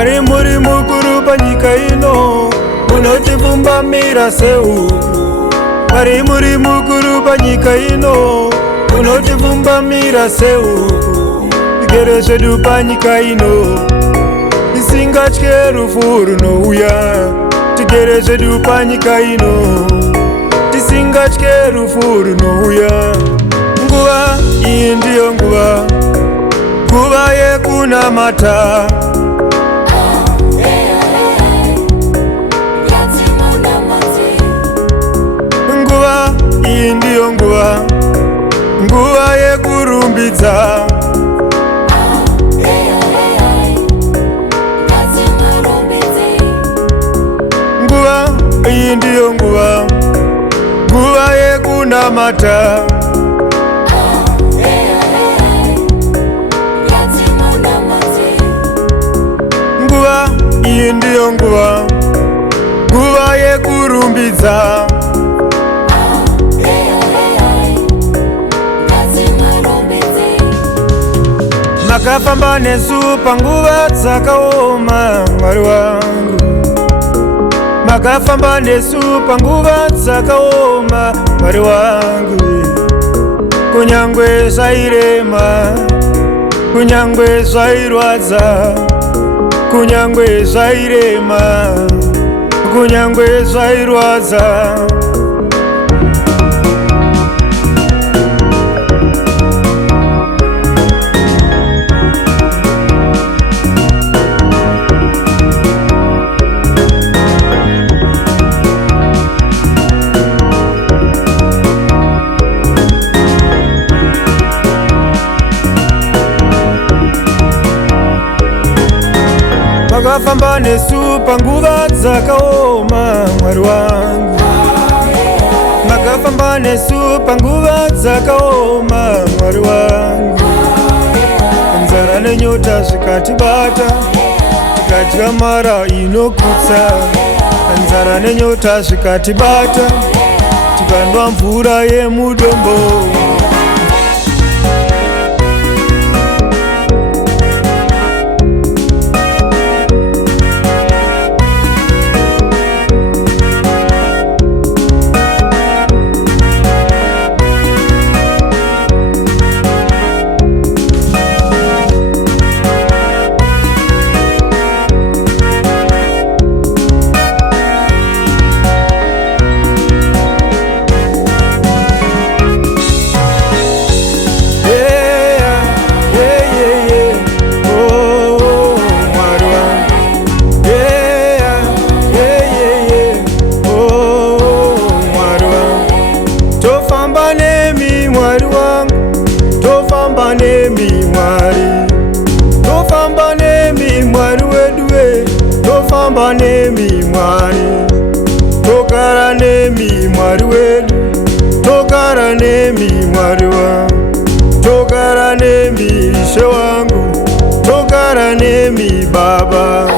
Mwari muri mukuru panyika ino, munotifumbamira seuku. Mwari muri mukuru panyika ino, munotifumbamira seuku. Tigere zvedu panyika ino, tisingatye rufu runouya. Tigere zvedu panyika ino, tisingatye rufu runouya. Nguva iyi ndiyo nguva, nguva yekunamata. Nguva iyi ndiyo nguva, nguva yekurumbidza. Nguva iyi ndiyo nguva, nguva yekunamata. Nguva iyi ndiyo nguva, nguva yekurumbidza. Makafamba nesu panguva dzakaoma, Mwari wangu. Makafamba nesu panguva dzakaoma, Mwari wangu. Kunyangwe zvairema, kunyangwe zvairwadza, kunyangwe zvairema, kunyangwe zvairwadza. Makafamba nesu panguva dzakaoma, Mwari wangu. Makafamba nesu panguva dzakaoma, Mwari wangu. Nzara nenyota zvikatibata, tikadya mara inokutsa. Nzara nenyota zvikatibata, tikandwa mvura yemudombo. Tofamba nemi Mwari, tofamba nemi Mwari wedu we. Tofamba nemi Mwari, togara nemi Mwari wedu. Togara nemi Mwari wangu, togara nemi Ishe wangu, togara nemi Baba.